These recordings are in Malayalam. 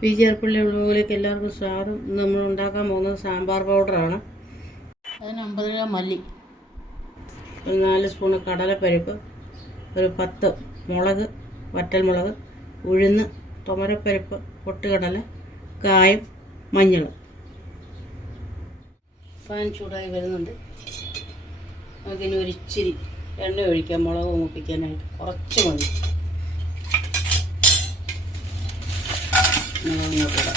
പി.ജി.ആർ. വ്ലോഗിലേക്ക് എല്ലാവർക്കും സ്വാഗതം. ഇന്ന് നമ്മൾ ഉണ്ടാക്കാൻ പോകുന്നത് സാമ്പാർ പൗഡറാണ്. അതിന് 50 ഗ്രാം മല്ലി, ഒരു 4 സ്പൂണ് കടലപ്പരിപ്പ്, ഒരു 10 മുളക്, വറ്റൽമുളക്, ഉഴുന്ന്, തുമരപ്പരിപ്പ്, പൊട്ടുകടല, കായം, മഞ്ഞൾ. പാൻ ചൂടായി വരുന്നുണ്ട്. നമുക്കിനി ഒരു ഇച്ചിരി എണ്ണ ഒഴിക്കാം മുളക് മൂപ്പിക്കാനായിട്ട്. കുറച്ച് മതി. ഇങ്ങോട്ടിടാം.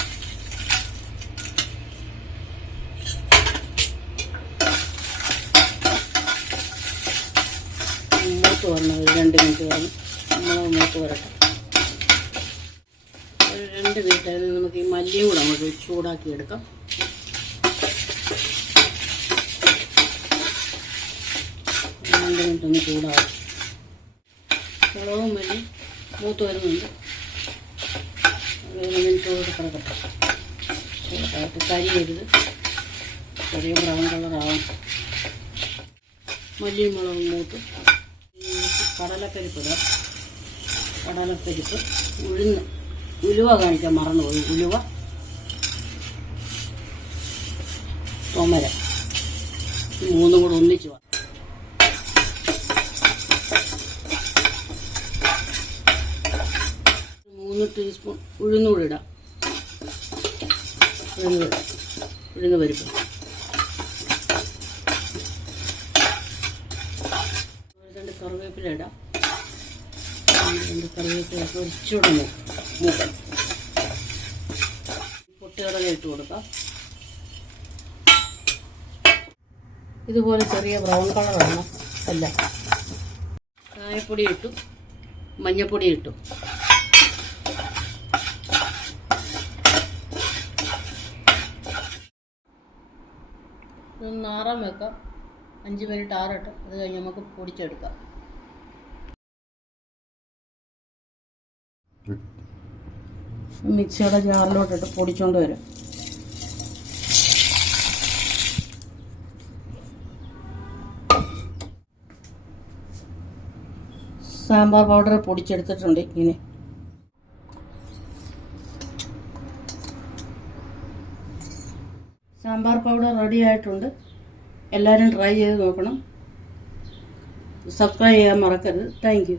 മൂത്ത് വരണം. ഒരു 2 മിനിറ്റ് വരണം. മുളക് മൂത്ത് വരട്ടെ. ഒരു 2 മിനിറ്റ് ആയത് നമുക്ക് ഈ മല്ലിയും കൂടെ അങ്ങോട്ട് ചൂടാക്കി എടുക്കാം. രണ്ട് മിനിറ്റ് ഒന്ന് ചൂടാവും. മുളകും മല്ലി മൂത്ത് വരുന്നുണ്ട്. 1 മിനിറ്റോട് കിടക്കട്ടെ. ചൂടായിട്ട് കരിയരുത്. ചെറിയ ബ്രൗൺ കളറാവും. മല്ലിയും മുളകും മൂത്ത്. കടലപ്പരിപ്പ് ഇടാം. കടലപ്പരിപ്പ്, ഉഴുന്ന്, ഉലുവ കാണിക്കാൻ മറന്നുപോയി. ഉലുവ, തുമര, ഈ 3 കൂടെ ഒന്നിച്ച് 3 ടീസ്പൂൺ ഉഴുന്നുകൂടി ഇടാം. ഉഴുന്ന് പരിപ്പ്, രണ്ട് കറിവേപ്പില ഇടാം. 2 കറിവേപ്പില കുറച്ചുകൂടെ മൂക്കണം. പൊട്ടുകടല ഇട്ട് കൊടുക്കാം. ഇതുപോലെ ചെറിയ ബ്രൗൺ കളറാണ് എല്ലാം. കായപ്പൊടി ഇട്ടു, മഞ്ഞൾപ്പൊടി ഇട്ടു. ഇതൊന്ന് ആറാൻ വെക്കാം. 5 മിനിറ്റ് ആറട്ടെ. അത് കഴിഞ്ഞ് നമുക്ക് പൊടിച്ചെടുക്കാം. മിക്സിയുടെ ജാറിലോട്ടിട്ട് പൊടിച്ചുകൊണ്ട് വരാം. സാമ്പാർ പൗഡർ പൊടിച്ചെടുത്തിട്ടുണ്ട്. ഇങ്ങനെ സാമ്പാർ പൗഡർ റെഡി ആയിട്ടുണ്ട്. എല്ലാവരും ട്രൈ ചെയ്ത് നോക്കണം. സബ്സ്ക്രൈബ് ചെയ്യാൻ മറക്കരുത്. Thank you.